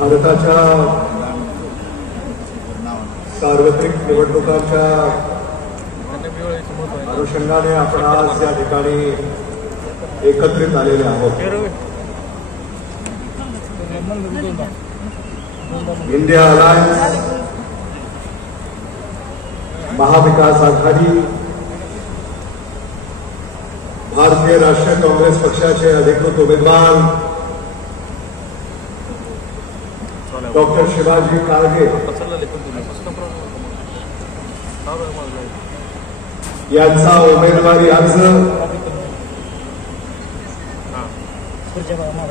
भारताच्या सार्वत्रिक निवडणुकांच्या अनुषंगाने आपण आज या ठिकाणी एकत्रित आलेले आहोत. इंडिया अलायन्स, महाविकास आघाडी, भारतीय राष्ट्रीय काँग्रेस पक्षाचे अधिकृत उमेदवार डॉक्टर शिवाजी काळगे यांचा उमेदवारी अर्ज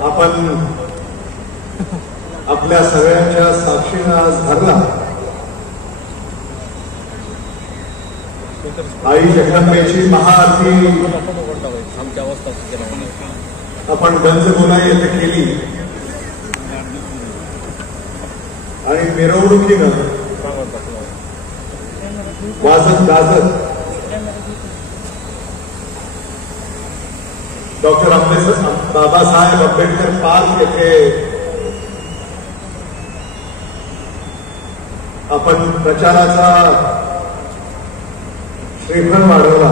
आपण आपल्या सगळ्यांच्या साक्षीने आज भरला. आई जगदंबेची महाआरती आपण गंजगोलाई येथे केली आणि मिरवणुकीनं वाजत गाजत डॉक्टर बाबासाहेब आंबेडकर पार्क येथे आपण प्रचाराचा श्रीफळ वाढवला.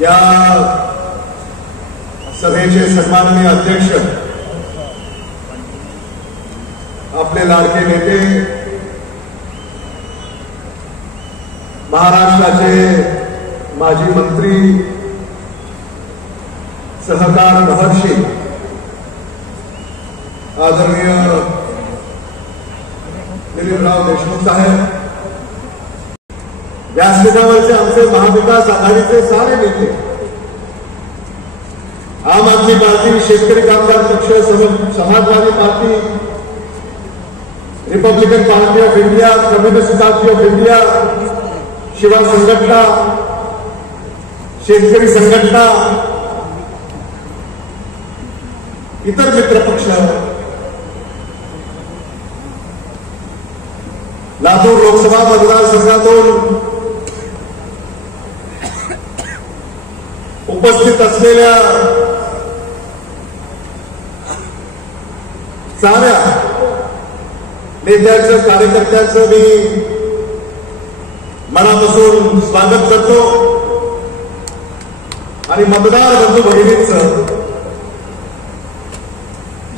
या सभेचे सन्माननीय अध्यक्ष, आपले लाडके नेते, महाराष्ट्राचे माजी मंत्री, सहकार महर्षी आदरणीय दिलीपराव देशमुख साहेब, व्यासपीठावरचे आमचे महाविकास आघाडीचे सारे नेते, आम आदमी party, Shetkari Kamgar Paksha, Samajwadi party, Republican party of India, communist party of India, Shiva Sanghatana, Shetkari संघटना, इतर मित्र पक्ष, लातूर लोकसभा मतदारसंघातून उपस्थित असलेल्या साऱ्या नेत्यांचं, कार्यकर्त्यांचं मी मनापासून स्वागत करतो आणि मतदार बंधू भगिनींचं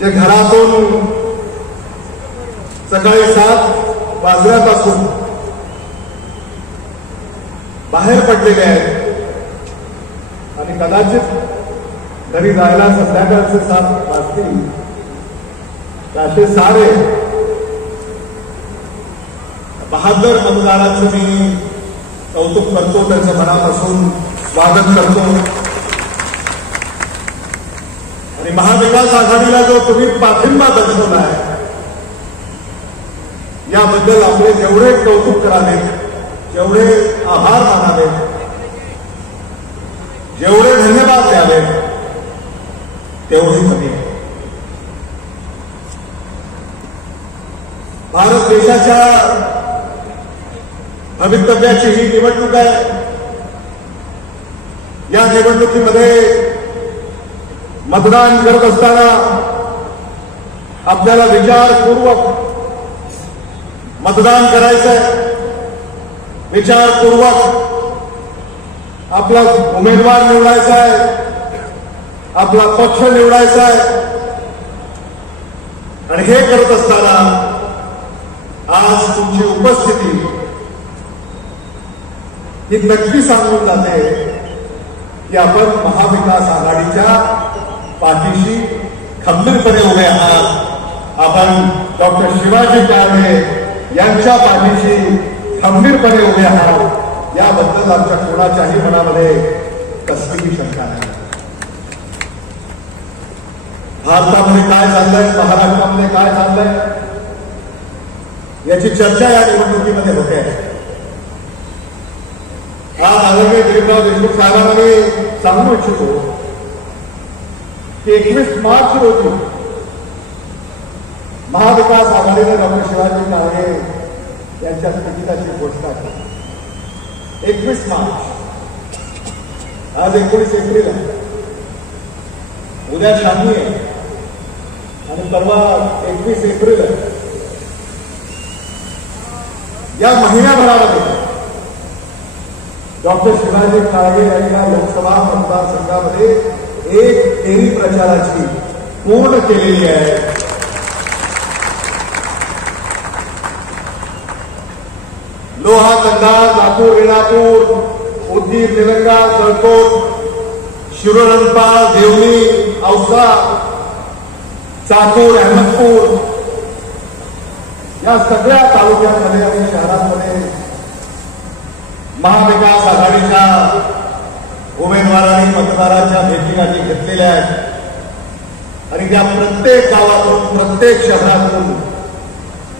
जे घरातून सकाळी 7 वाजल्यापासून बाहेर पडलेले आहेत आणि कदाचित घरी जायला संध्याकाळचे 7 वाजतील, असे सारे 72 मतदारांचं मी कौतुक करतो, त्यांचं मनापासून स्वागत करतो. आणि महाविकास आघाडीला जो तुम्ही पाठिंबा दर्शवलाय याबद्दल आपले जेवढे कौतुक करावे, जेवढे आभार मानावे, जेवढे धन्यवाद द्यावे तेवढे कमी. भारत देशाच्या भवितव्याची ही निवडणूक आहे. या निवडणुकीमध्ये मतदान करत असताना आपल्याला विचारपूर्वक मतदान करायचं आहे. विचारपूर्वक आपला उमेदवार निवडायचा आहे, आपला पक्ष निवडायचा आहे. आणि हे करत असताना आज तुमची उपस्थिती ही नक्की सांगून जाते की आपण महाविकास आघाडीच्या पाठीशी खंबीरपणे उभे आहात. आपण डॉक्टर शिवाजी काळगे यांच्या पाठीशी खंबीरपणे उभे आहात. याबद्दल आमच्या कोणाच्याही मनामध्ये कसलीही शंका नाही. भारतामध्ये काय चाललंय, महाराष्ट्रामध्ये काय चाललंय याची चर्चा या निवडणुकीमध्ये होते. आज आदरणीय दिलीपराव देशमुख साहेबांना मी सांगू इच्छितो की 21 मार्च रोजी महाविकास आघाडीने डॉक्टर शिवाजी काळगे यांच्या तिकिटाची घोषणा केली. 21 मार्च, आज 19 एप्रिल आहे. उद्या शामी आहे. आणि परवा 21 एप्रिल आहे. या महिन्याभरामध्ये डॉक्टर शिवाजी काळगे यांच्या लोकसभा मतदारसंघामध्ये एक फेरी प्रचाराची पूर्ण केलेली आहे. लोहा, कंधार, लातूर, रेणापूर, उदगीर, निलंगा, जळकोट, शिरोळंपाळ, देवणी, औसा, चाकूर, अहमदपूर या सगळ्या तालुक्यांमध्ये आणि शहरांमध्ये महाविकास आघाडीच्या उमेदवारांनी मतदारांच्या भेटीगाठी घेतलेल्या आहेत आणि त्या प्रत्येक गावातून प्रत्येक शहरातून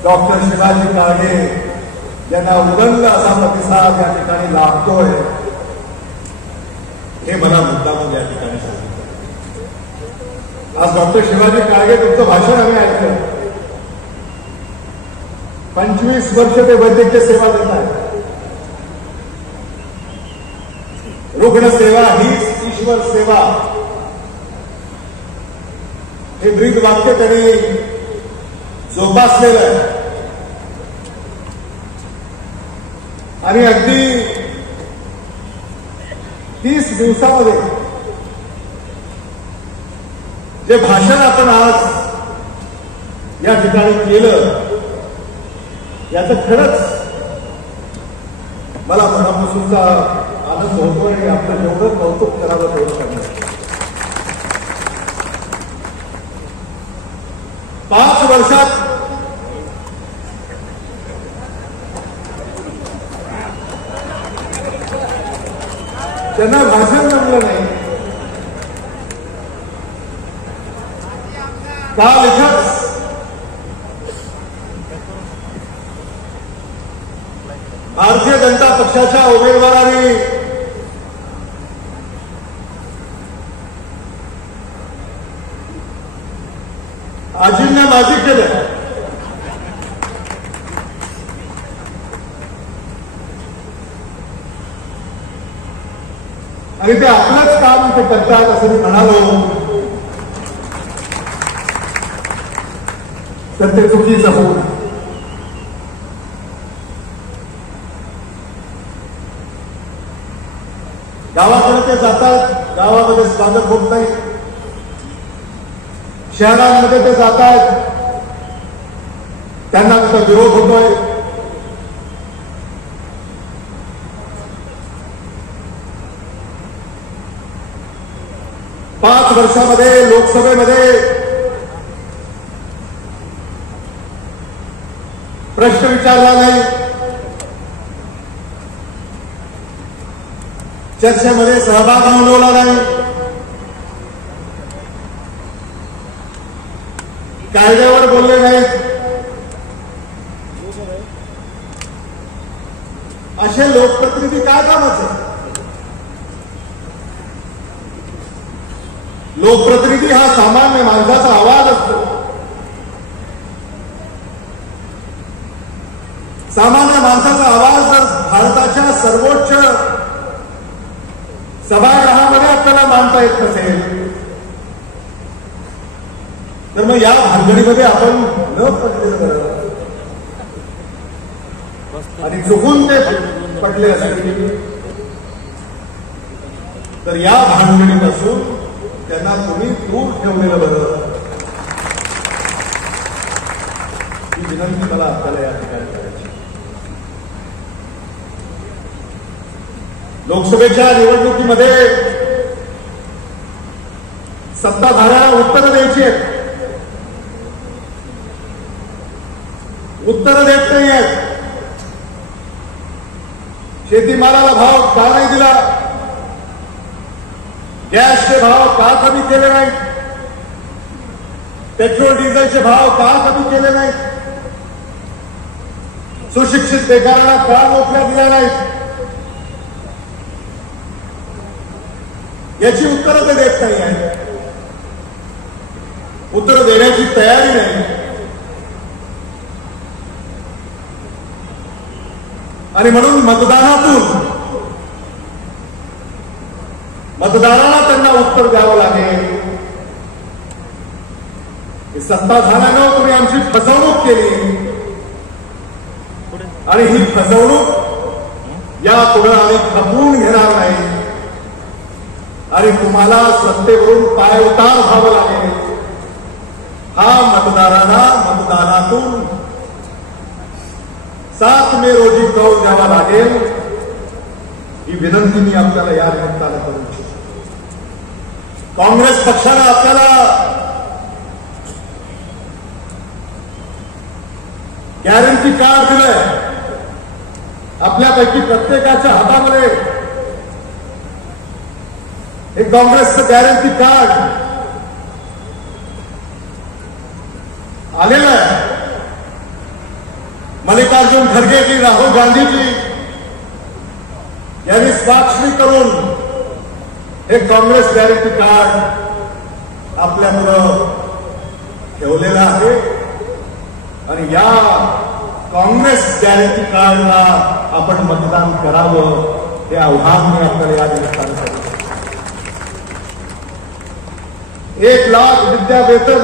डॉक्टर शिवाजी काळगे यांना उदंड असा प्रतिसाद या ठिकाणी लाभतोय हे मला मुद्दामून या ठिकाणी सांगितलं. आज डॉक्टर शिवाजी काळगे तुमचं भाषण आम्ही ऐकलं. 25 वर्ष ते वैद्यकीय सेवा देत आहेत. रुग्णसेवा हीच ईश्वर सेवा हे ब्रीद वाक्य त्यांनी जोपासलेलं आहे आणि अगदी 30 दिवसामध्ये जे भाषण आपण आज या ठिकाणी केलं याचं खरंच मला मनापासूनचा आनंद होतो आणि आपलं जेवढं कौतुक करावं तेवढं करणार. 5 वर्षात त्यांना भाषण जमलं नाही. काल इथंच भारतीय जनता पक्षाच्या उमेदवारांनी आजिंक्यबाजी केलं आणि ते आपलंच काम ते करतात असं मी म्हणालो तर ते चुकीचं होऊ नये. गावाकडे ते जातात, गावामध्ये स्वागत होत नाही. शहरांमध्ये ते जातात, त्यांना त्याचा विरोध होतोय. पाच वर्षामध्ये लोकसभेमध्ये प्रश्न विचारला नाही, चर्चेमध्ये सहभाग नोंदवला नाही, कायद्यावर बोलले नाहीत. असे लोकप्रतिनिधी काय कामाचे? लोकप्रतिनिधी हा सामान्य माणसाचा आवाज असतो. सामान्य माणसाचा आवाज जर भारताच्या सर्वोच्च सभागृहामध्ये आपल्याला मांडता येत नसेल तर मग या भानगडीमध्ये आपण न पडलेलं बरं. आणि चुकून ते पडले असेल तर या भानगडीपासून त्यांना तुम्ही दूर ठेवलेलं बरं. ही विनंती मला आपल्याला या ठिकाणी करायची. लोकसभेच्या निवडणुकीमध्ये सत्ताधाऱ्यांना उत्तरं द्यायची आहेत. उत्तरं देत नाही आहेत. शेतीमालाला भाव का नाही दिला? गॅसचे भाव का कमी केले नाहीत? पेट्रोल डिझेलचे भाव का कमी केले नाहीत? सुशिक्षित बेकारांना का नोकऱ्या दिल्या नाहीत? याची उत्तरं ते देत नाही आहेत. उत्तरं देण्याची तयारी नाही. आणि म्हणून मतदारांना त्यांना उत्तर द्यावं लागेल की सत्ता झाल्यानं तुम्ही आमची फसवणूक केली आणि ही फसवणूक या पुढे आम्ही खपवून घेणार नाही आणि तुम्हाला सत्तेवरून पायउतार व्हावं लागेल. हा मतदारांना मतदानातून 7 मे रोजी कौल द्यावा लागेल ही विनंती मी आपल्याला या निमित्तानं करू इच्छितो. काँग्रेस पक्षानं आपल्याला गॅरंटी कार्ड दिलंय. आपल्यापैकी प्रत्येकाच्या हातामध्ये हे काँग्रेसचं गॅरंटी कार्ड आलेलं आहे. मल्लिकार्जुन खरगे की राहुल गांधीजी यांनी स्वाक्षरी करून हे काँग्रेस गॅरंटी कार्ड आपल्यापुढं ठेवलेलं आहे आणि या काँग्रेस गॅरंटी कार्डला आपण मतदान करावं हे आव्हान मी आपल्याला या निमित्तानं करतो. 1 लाख विद्यावेतन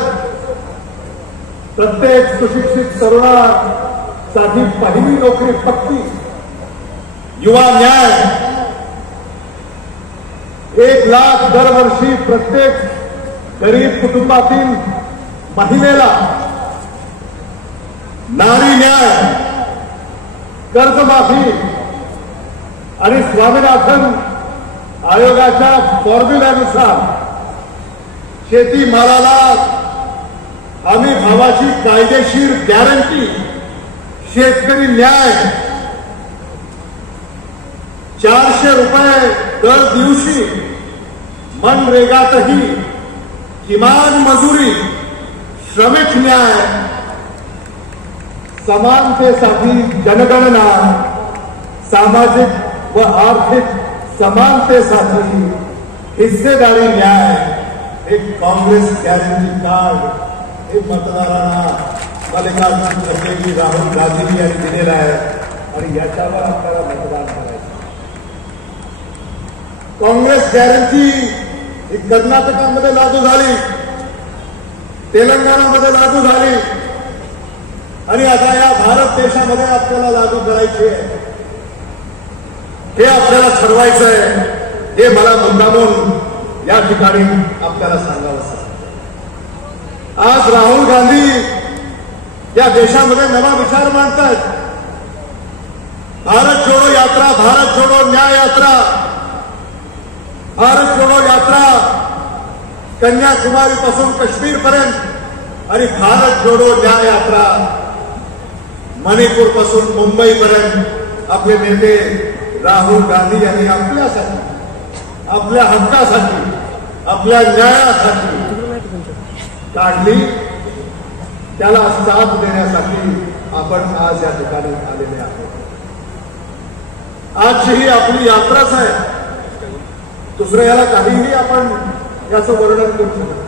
प्रत्येक सुशिक्षित तरुणासाठी पहिली नोकरी पक्की. युवा न्याय 1 लाख दरवर्षी प्रत्येक गरीब कुटुंबातील महिलेला. नारी न्याय, कर्जमाफी आणि स्वामीनाथन आयोगाच्या फॉर्म्युल्यानुसार शेतीमालाला हमी भावाची कायदेशीर गॅरंटी. शेतकरी न्याय 400 रुपये दर दिवशी. मनरेगातही किमान मजुरी. श्रमिक न्याय. समानतेसाठी जनगणना. सामाजिक व आर्थिक समानतेसाठी हिस्सेदारी न्याय. एक काँग्रेस गॅरंटी कार्ड हे मतदारांना मल्लिकार्जुन खरगे राहुल गांधी यांनी दिलेलं आहे आणि याच्यावर आपल्याला मतदान करायचं. काँग्रेस गॅरंटी ही कर्नाटकामध्ये लागू झाली, तेलंगणामध्ये लागू झाली आणि आता या भारत देशामध्ये आपल्याला लागू करायची आहे. हे आपल्याला ठरवायचं आहे. हे मला मुद्दामून या ठिकाणी आपल्याला सांगावं. आज राहुल गांधी या देशामध्ये नवा विचार मांडतात. भारत जोडो यात्रा, भारत जोडो न्याय यात्रा, भारत जोडो यात्रा कन्याकुमारी पासून काश्मीर पर्यंत आणि भारत जोडो न्याय यात्रा मणिपूर पासून मुंबई पर्यंत आपले नेते राहुल गांधी यांनी आपल्यासाठी, आपल्या हक्कासाठी, आपल्या न्यायासाठी काढली. त्याला साथ देण्यासाठी आपण आज या ठिकाणी आलेले आहोत. आजची ही आपली यात्राच आहे. दुसरं याला काहीही आपण याचं वर्णन करू शकतो.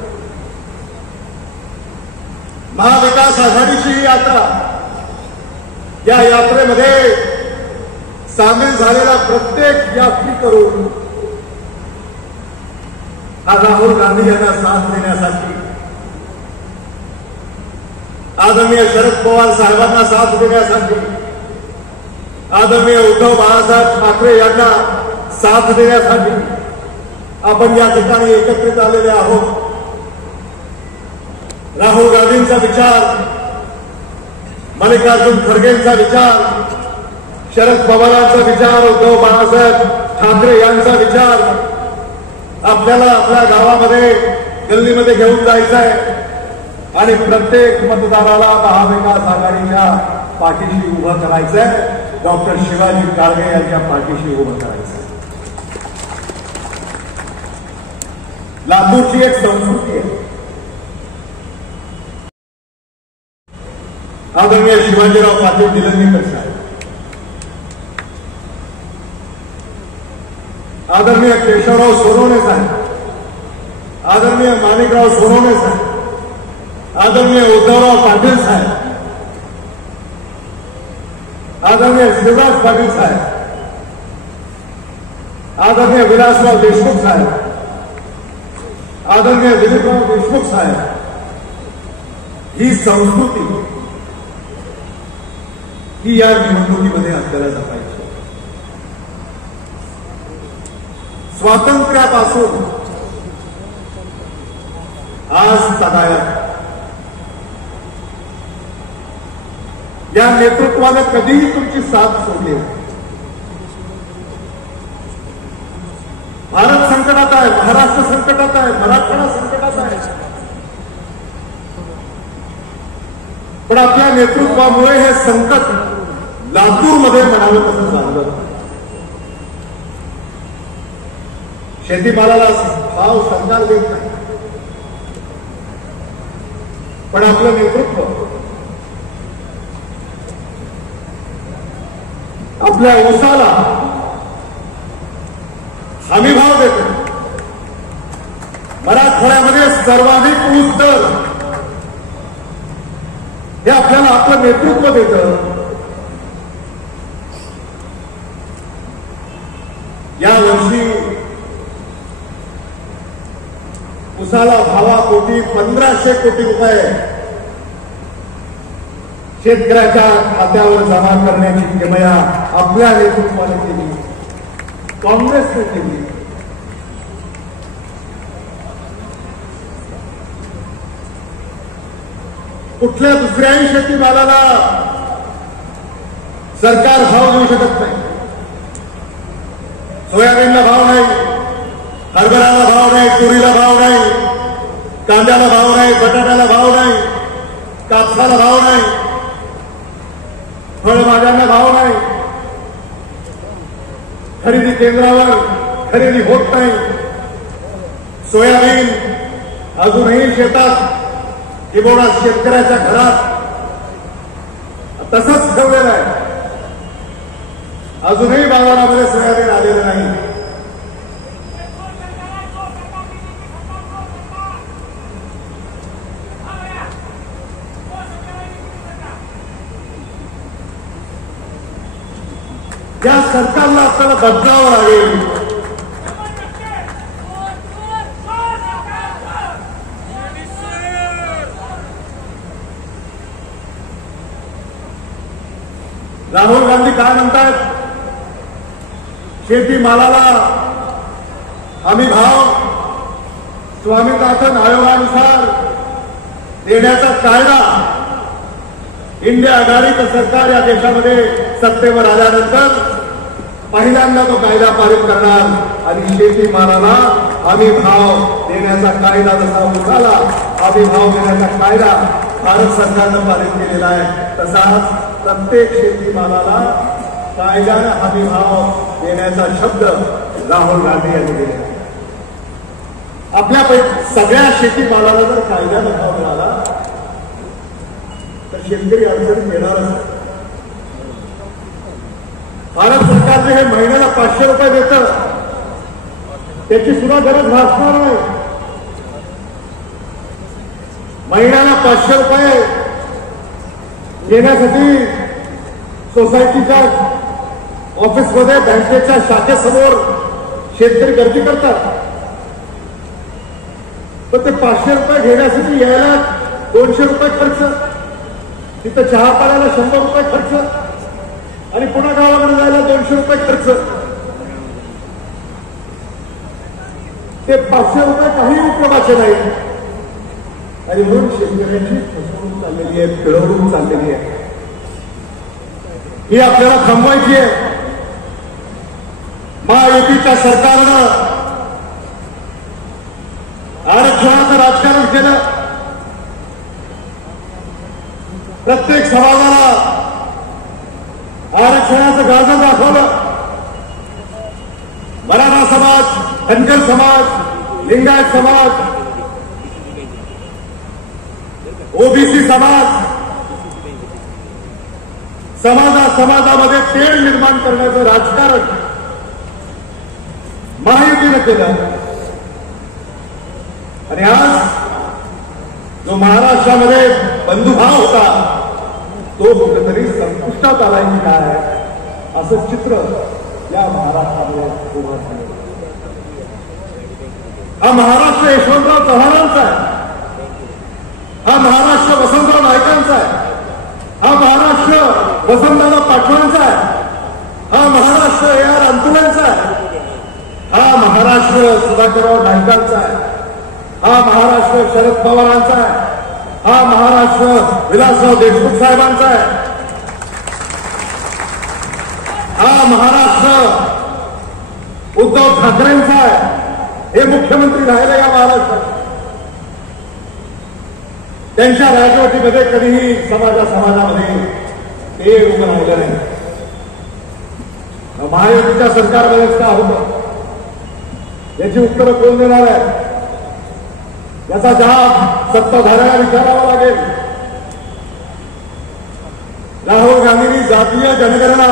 महाविकास आघाडीची ही यात्रा. या यात्रेमध्ये सामील झालेला प्रत्येक यात्रेकरू हा राहुल गांधी यांना साथ देण्यासाठी, आदरणीय शरद पवार साहेबांना साथ देण्यासाठी, आदरणीय उद्धव बाळासाहेब ठाकरे यांना साथ देण्यासाठी आपण या ठिकाणी एकत्रित आलेले आहोत. राहुल गांधींचा विचार, मल्लिकार्जुन खरगेंचा विचार, शरद पवारांचा विचार, उद्धव बाळासाहेब ठाकरे यांचा विचार आपल्याला आपल्या गावामध्ये, गल्लीमध्ये घेऊन जायचा आहे आणि प्रत्येक मतदाराला महाविकास आघाडीच्या पाठीशी उभं करायचंय. डॉक्टर शिवाजी काळगे यांच्या पाठीशी उभं करायचंय. लातूरची एक संस्कृती आहे. आदरणीय शिवाजीराव पाटील निलंगेकर साहेब, आदरणीय केशवराव सोनवणे साहेब, आदरणीय माणिकराव सोनवणे साहेब, आदरणीय उद्धवराव पाटील साहेब, आदरणीय शिवराज पाटील साहेब, आदरणीय विलासराव देशमुख साहेब, आदरणीय दिलीपराव देशमुख साहेब, ही संस्कृती ही या निवडणुकीमध्ये आपल्याला जपायची. स्वातंत्र्यापासून आज तागायत या नेतृत्वाने कधीही तुमची साथ सोडली. भारत संकटात आहे, महाराष्ट्र संकटात आहे, मराठवाडा संकटात आहे, पण आपल्या नेतृत्वामुळे हे संकट लातूरमध्ये म्हणावं तसं झालं. शेतीमालाला भाव सरकार देत नाही, पण आपलं नेतृत्व आपल्या ऊसाला हमी भाव देतो. मराठवाड्यामध्ये सर्वाधिक ऊस दर हे आपल्याला आपलं नेतृत्व देतं. या वर्षी ऊसाला भावापोटी 1500 कोटी रुपये शेतकऱ्याच्या खात्यावर जमा करण्याची किमया आपल्या नेतृत्वाने केली, काँग्रेसने केली. कुठल्या दुसऱ्याही शेतीमालाला सरकार भाव देऊ शकत नाही. सोयाबीनला भाव नाही, हरभऱ्याला भाव नाही, तुरीला भाव नाही, कांद्याला भाव नाही, बटाट्याला भाव नाही, कापसाला भाव नाही, फळभाज्यांना भाव नाही. खरेदी केंद्रावर खरेदी होत नाही. सोयाबीन अजूनही शेतात किंबहुना शेतकऱ्याच्या घरात तसंच ठेवलेलं आहे. अजूनही बाजारामध्ये सोयाबीन आलेलं नाही. या सरकारला आपल्याला बदलावं लागेल. राहुल गांधी काय म्हणतात? शेतीमालाला हमी भाव स्वामीनाथन आयोगानुसार देण्याचा कायदा इंडिया आघाडीचं सरकार या देशामध्ये सत्तेवर आल्यानंतर पहिल्यांदा तो कायदा पारित करणार आणि शेतीमालाला हमी भाव देण्याचा कायदा जसा उठाला, हमी भाव देण्याचा कायदा भारत सरकारनं पारित केलेला आहे, तसाच प्रत्येक शेतीमालाला कायद्यानं हमी भाव देण्याचा शब्द राहुल गांधी यांनी दिला. आपल्यापैकी सगळ्या शेतीमालाला जर कायद्यानं भाव मिळाला तर शेतकरी अडचणीत येणारच. भारत सरकारने हे महिन्याला 500 रुपये देतं, त्याची सुद्धा गरज भासणार नाही. महिन्याला 500 रुपये देण्यासाठी सोसायटीच्या ऑफिसमध्ये बँकेच्या शाखेसमोर शेतकरी गर्दी करतात, पण ते 500 रुपये घेण्यासाठी यायला 200 रुपये खर्च, तिथं चहा पाण्याला 100 रुपये खर्च आणि पुन्हा गावाकडे जायला 200 रुपये खर्च. ते 500 रुपये काही उपयोगाचे नाही. आणि म्हणून शेतकऱ्यांची फसवणूक चाललेली आहे, पिळवणूक चाललेली आहे. ही आपल्याला थांबवायची आहे. महायुतीच्या सरकारनं आरक्षणाचं राजकारण केलं. प्रत्येक समाजाला आरक्षणाचं गाजर दाखवलं. मराठा समाज, धनगर समाज, लिंगायत समाज, ओबीसी समाज, समाजामध्ये तेढ निर्माण करण्याचं राजकारण महायुतीनं केलं. आणि आज जो महाराष्ट्रामध्ये बंधुभाव होता तो कुठेतरी संपुष्टात आलाय की काय असं चित्र या महाराष्ट्रामध्ये उभं झालं. हा महाराष्ट्र यशवंतराव चव्हाणांचा आहे. हा महाराष्ट्र वसंतराव नाईकांचा आहे, हा महाराष्ट्र वसंतदादा पाटलांचा आहे, हा महाराष्ट्र A.R. अंतुलेंचा आहे, हा महाराष्ट्र सुधाकरराव नाईकांचा आहे, हा महाराष्ट्र शरद पवारांचा आहे, हा महाराष्ट्र विलासराव देशमुख साहेबांचा आहे, हा महाराष्ट्र उद्धव ठाकरेंचा आहे. हे मुख्यमंत्री राहिले या महाराष्ट्रात. त्यांच्या राजवटीमध्ये कधीही समाजामध्ये ते उभं राहिलं नाही. महायुतीच्या सरकारमध्येच का होतं याची उत्तरं कोण देणार आहे? याचा जबाब सत्ताधाऱ्यांना विचारावा लागेल. राहुल गांधींनी जातीय जनगणना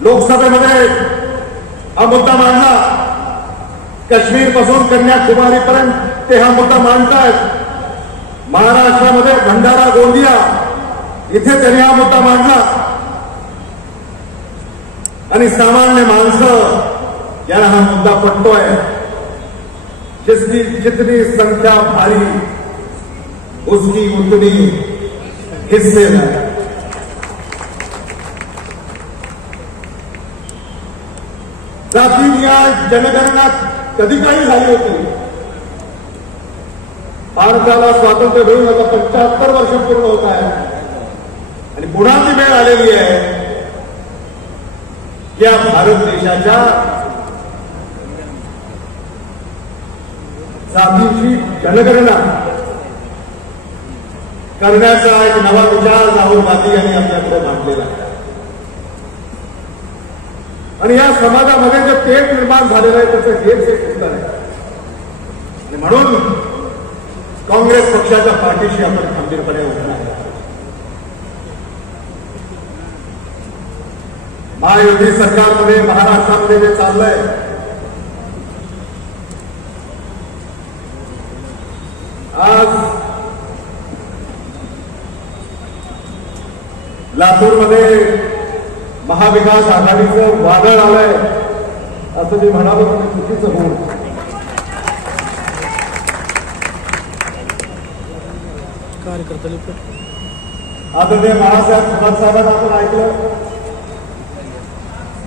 लोकसभेमध्ये हा मुद्दा मांडला. काश्मीरपासून कन्याकुमारीपर्यंत ते हा मुद्दा मांडतायत. महाराष्ट्रामध्ये भंडारा गोंदिया इथे त्यांनी हा मुद्दा मांडला आणि सामान्य माणसं याला हा मुद्दा पटतोय. जिसकी जितनी संख्या भारी उसकी उतनी हिस्से में. जाती न्याय जनगणना कधी काही झाली होती. भारताला स्वातंत्र्य मिळून आता 75 वर्ष पूर्ण होत आहे आणि पुन्हा ती वेळ आलेली आहे या भारत देशाच्या जातीची जनगणना करण्याचा एक नवा विचार राहुल गांधी यांनी आपल्याकडे मांडलेला आहे. आणि या समाजामध्ये जे तेढ निर्माण झालेलं आहे त्याचं हेच एक उत्तर आहे. आणि म्हणून काँग्रेस पक्षाच्या पाठीशी आपण खंबीरपणे उभे आहे. महायुती सरकारमध्ये महाराष्ट्रामध्ये जे चाललंय आज लातूरमध्ये महाविकास आघाडीचं वादळ आलंय असं मी म्हणालो तर चुकीचं होईल. आदरणीय बाळासाहेब थोरात आपण ऐकलं.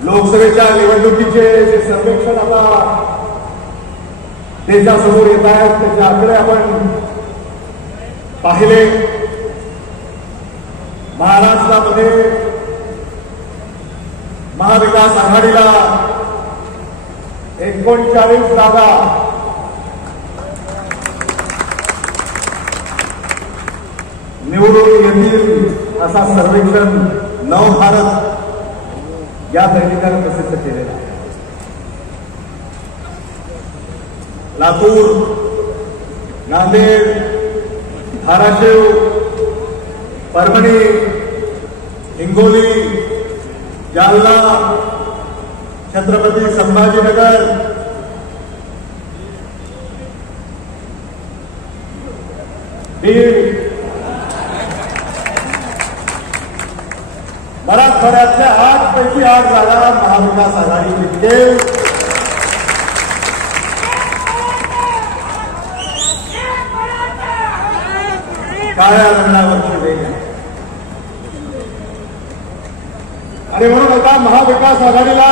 लोकसभेच्या निवडणुकीचे जे सर्वेक्षण आता देशासमोर येत आहेत त्याचे आकडे आपण पाहिले. महाराष्ट्रामध्ये महाविकास आघाडीला 39 जागा निवडून येतील असा सर्वेक्षण नवभारत या दैनिकाने प्रसिद्ध केलेला आहे. लातूर, नांदेड, धाराशिव, परभणी, हिंगोली, जालना, छत्रपती संभाजीनगर, बीड, मराठवाड्यातल्या 8 पैकी 8 जागा महाविकास आघाडी जिंकेल. काळ्या रंगावरची वेग आहे. आणि म्हणून आता महाविकास आघाडीला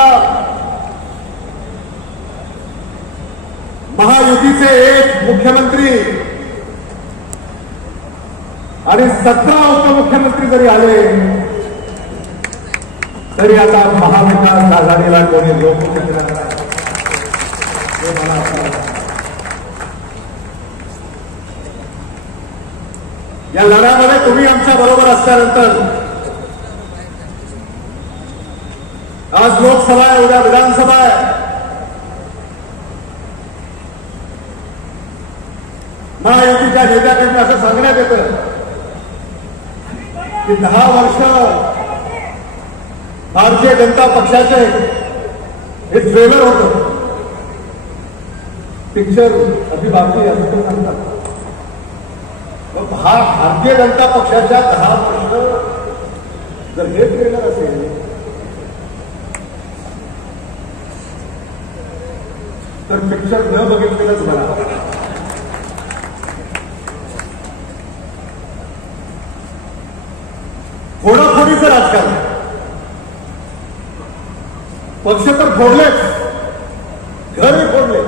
महायुतीचे एक मुख्यमंत्री आणि 17 उपमुख्यमंत्री जरी आले तरी आता महाविकास आघाडीला कोणी रोखू शकणार नाही हे मला असं वाटतं. या लढ्यामध्ये तुम्ही आमच्या बरोबर असल्यानंतर आज लोकसभा आहे, उद्या विधानसभा आहे. महायुतीच्या नेत्याकडनं असं सांगण्यात येतं की 10 वर्ष भारतीय जनता पक्षाचे हे ट्रेलर होतं, पिक्चर अभी बाकी असं सांगतात. भारतीय जनता पक्षाच्या 10 वर्ष जर हे ट्रेलर असेल तर पिक्चर न बघितलेलंच बरा. फोडाफोडीचं राजकारण. पक्ष तर फोडलेच, घरही फोडले.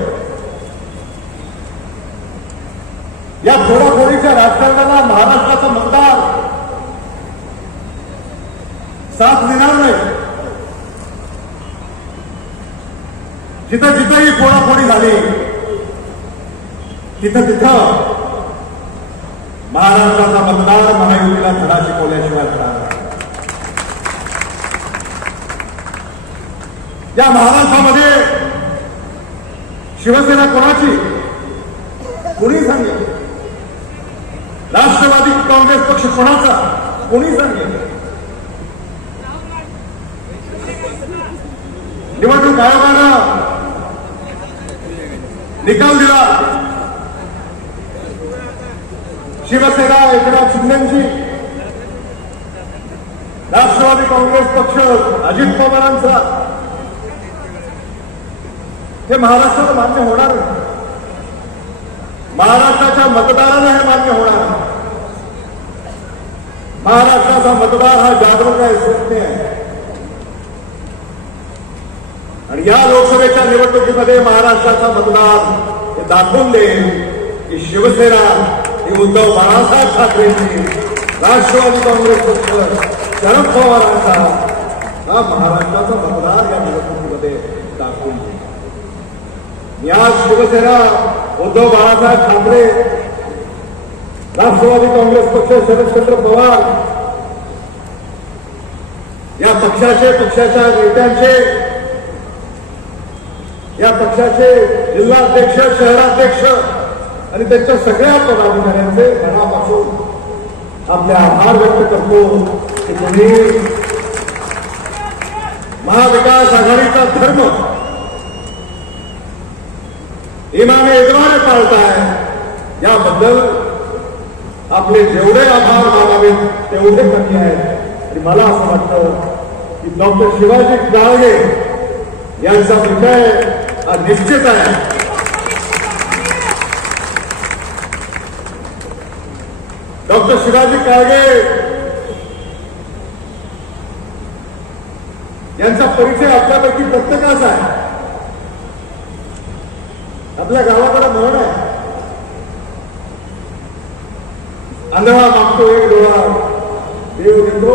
या फोडाफोडीच्या राजकारणाला महाराष्ट्राचा मतदार साथ देणार नाही. जिथं जिथं ही फोडाफोडी झाली तिथं तिथं महाराष्ट्राचा मतदार महायुतीला धडा शिकवल्याशिवाय राहणार नाही. या महाराष्ट्रामध्ये शिवसेना कोणाची कोणी सांगेल? राष्ट्रवादी काँग्रेस पक्ष कोणाचा कोणी सांगेल? निवडणूक आयोगानं निकाल दिला. शिवसेना एकनाथ शिंदेची, राष्ट्रवादी काँग्रेस पक्ष अजित पवारांचा. हे महाराष्ट्राला मान्य होणार नाही. महाराष्ट्राच्या मतदारांना हे मान्य होणार नाही. महाराष्ट्राचा मतदार हा जागरूक आहे, सत्य आहे. आणि या लोकसभेच्या निवडणुकीमध्ये महाराष्ट्राचा मतदार हे दाखवून देईल की शिवसेना ही उद्धव बाळासाहेब ठाकरेंची, राष्ट्रवादी काँग्रेस पक्ष शरद पवारांचा हा महाराष्ट्राचा मतदार या निवडणुकीमध्ये दाखवून देईल. या शिवसेना उद्धव बाळासाहेब ठाकरे, राष्ट्रवादी काँग्रेस पक्ष शरदचंद्र पवार या पक्षाच्या नेत्यांचे, या पक्षाचे जिल्हाध्यक्ष, शहराध्यक्ष आणि त्यांच्या सगळ्या पदाधिकाऱ्यांचे मनापासून आपले आभार व्यक्त करतो की तुम्ही महाविकास आघाडीचा धर्म इमाने इजमाने पाळताय. याबद्दल आपले जेवढे आभार मानावेत तेवढे कमी आहेत. आणि मला असं वाटतं की डॉक्टर शिवाजी काळगे यांचा विजय हा निश्चित आहे. डॉक्टर शिवाजी काळगे यांचा परिचय आपल्यापैकी प्रत्येकाचा आहे. आपल्या गावाकडे म्हण आहे, आंधळा मागतो एक डोळा देव देतो.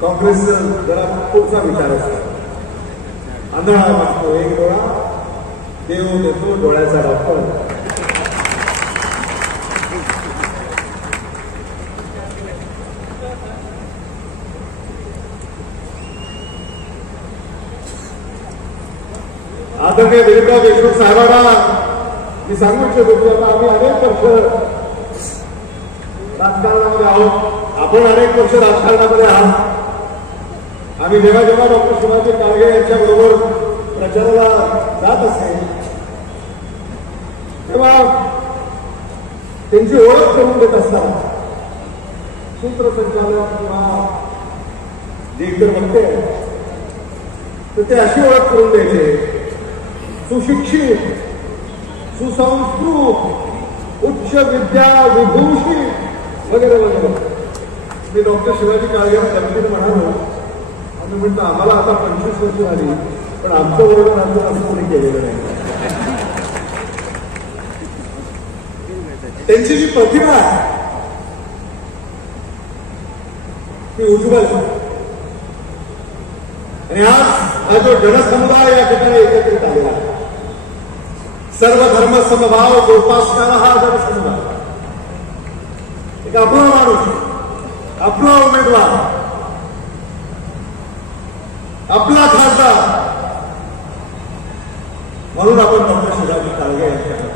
काँग्रेस जरा पुढचा विचार असतो. आंधळा मागतो एक डोळा देव देतो डोळ्याचा डॉक्टर. आदरणीय दिलीपराव देशमुख साहेबांना मी सांगू इच्छितो की आता आम्ही अनेक वर्ष राजकारणामध्ये आहोत. आपण अनेक वर्ष राजकारणामध्ये आहात. आम्ही जेव्हा जेव्हा डॉक्टर शिवाजी काळगे यांच्या बरोबर प्रचाराला जात असेल तेव्हा त्यांची ओळख करून देत असताना सूत्रसंचालक किंवा जे इतर वक्ते तर ते अशी ओळख करून द्यायचे, सुशिक्षित, सुसंस्कृत, उच्च विद्या विभूषित वगैरे वगैरे. मी डॉक्टर शिवाजी काळगेंना गमतीत म्हणालो, आम्ही म्हणतो आम्हाला आता 25 वर्ष झाली पण आमचं वर्णन आमचं असं कोणी केलेलं नाही. त्यांची जी प्रतिभा आहे ती उज्ज्वल आहे. आणि आज हा जो जनसमुदाय या ठिकाणी एकत्रित आलेला आहे, सर्व धर्म समभाव जोपासणारा हा जनसमुदाय, एक आपला माणूस, आपला उमेदवार, आपला खासदार म्हणून आपण डॉक्टर शिवाजी काळगे यांच्याकडे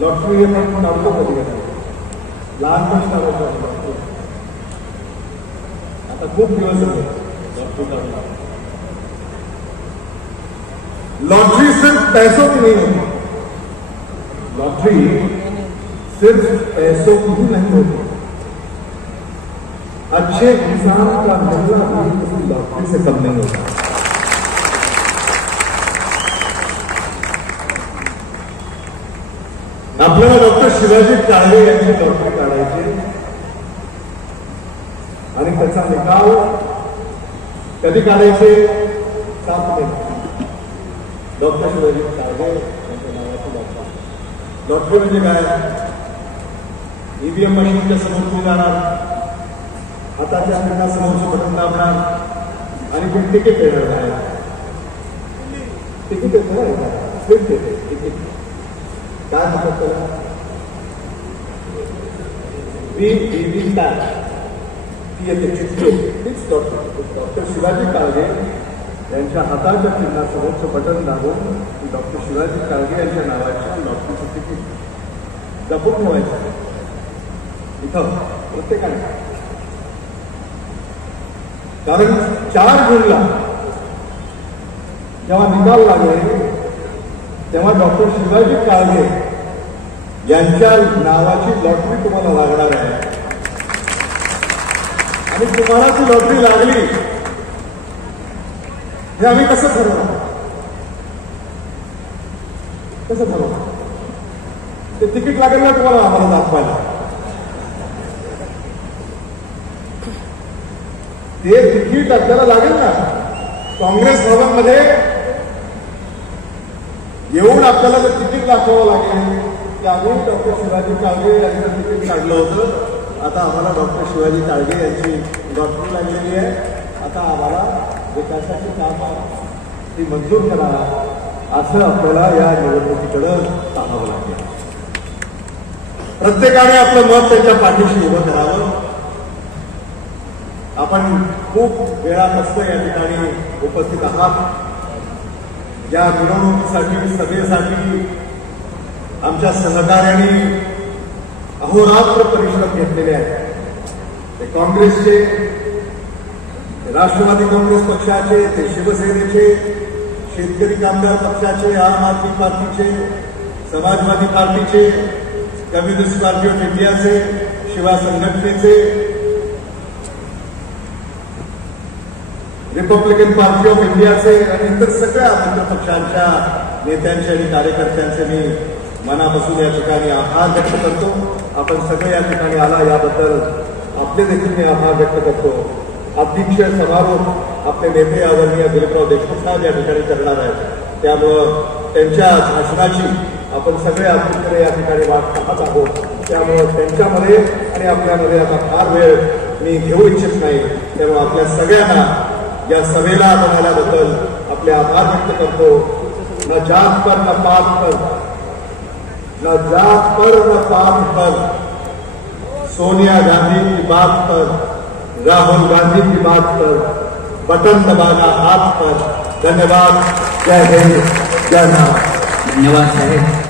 लॉटरी हे पण काढतो कधी लहानपणी काढायचं. आता खूप दिवस झाले लॉटरी सिर्फ पैसों की नहीं होती. लॉटरी सिर्फ पैसों की ही नहीं होती, अच्छे इंसान का मिलना भी किसी डॉक्टर से कम नहीं होता। आपल्याला डॉक्टर शिवाजी काळगे यांची डॉक्टरी काढायची आणि त्याचा निकाल कधी काढायचे? 7 मे। डॉक्टर शिवाजी काळगे यांच्या नावाचे डॉक्टर। डॉक्टर म्हणजे काय? ईव्हीएम मशीनच्या समोर तुम्ही जाणार, हाताच्या समोरचं बटन दाबणार आणि पण तिकीट देणार आहे। तिकीट येतं ना, स्लिप देते तिकीट, काय म्हणतात त्याला? ती येते चिठ्ठी, तीच डॉक्टर शिवाजी काळगे यांच्या हाताच्या चिन्हासमोरचं बटन दाबून डॉक्टर शिवाजी काळगे यांच्या नावाच्या डॉक्टरचं तिकीट जपून ठेवायचं इथं प्रत्येकाने। कारण 4 जूनला जेव्हा निकाल लागले तेव्हा डॉक्टर शिवाजी काळगे यांच्या नावाची लॉटरी तुम्हाला लागणार आहे आणि तुम्हाला ती लॉटरी लागली हे आम्ही कसं ठरवणार? कसं ठरवणार? ते तिकीट लागेल ना तुम्हाला आम्हाला दाखवायला, ते तिकीट आपल्याला लागेल ना। काँग्रेस भवनमध्ये येऊन आपल्याला जर तिकीट दाखवावं लागेल की आम्ही डॉक्टर शिवाजी काळगे यांचं तिकीट काढलं होतं, आता आम्हाला डॉक्टर शिवाजी काळगे यांची लॉटरी लागलेली आहे, आता आम्हाला विकासाची कामं ती मंजूर करा, असं आपल्याला या निवडणुकीकडं पाहावं लागेल। प्रत्येकाने आपलं मत त्यांच्या पाठीशी उभं करावं। आपण खूप वेळापासून या ठिकाणी उपस्थित आहात। या मिरवणुकीसाठी, सभेसाठी आमच्या सहकार्यांनी अहोरात्र परिश्रम घेतलेले आहेत। ते काँग्रेसचे, राष्ट्रवादी काँग्रेस पक्षाचे, ते शिवसेनेचे, शेतकरी कामगार पक्षाचे, आम आदमी पार्टीचे, समाजवादी पार्टीचे, कम्युनिस्ट पार्टी ऑफ इंडियाचे, शिवा संघटनेचे, रिपब्लिकन पार्टी ऑफ इंडियाचे आणि इतर सगळ्या मित्र पक्षांच्या नेत्यांचे आणि कार्यकर्त्यांचे मी मनापासून या ठिकाणी आभार व्यक्त करतो। आपण सगळे या ठिकाणी आला याबद्दल आपले देखील मी आभार व्यक्त करतो। अध्यक्ष समारोह आपले नेते आदरणीय दिलीपराव देशमुख साहेब या ठिकाणी करणार आहेत, त्यामुळं त्यांच्या भाषणाची आपण सगळे अध्यक्षकडे या ठिकाणी वाट पाहत आहोत। त्यामुळं त्यांच्यामध्ये आणि आपल्यामध्ये आता फार वेळ मी घेऊ इच्छित नाही, त्यामुळे आपल्या सगळ्यांना या सभेला आल्याबद्दल आपले आभार व्यक्त करतो। न जात पर न पात पर, न जात पर न पात पर, सोनिया गांधी की बात पर, राहुल गांधी की बात पर, बटन दबाना हाथ पर। धन्यवाद। जय हिंद, जय भारत। धन्यवाद साहेब।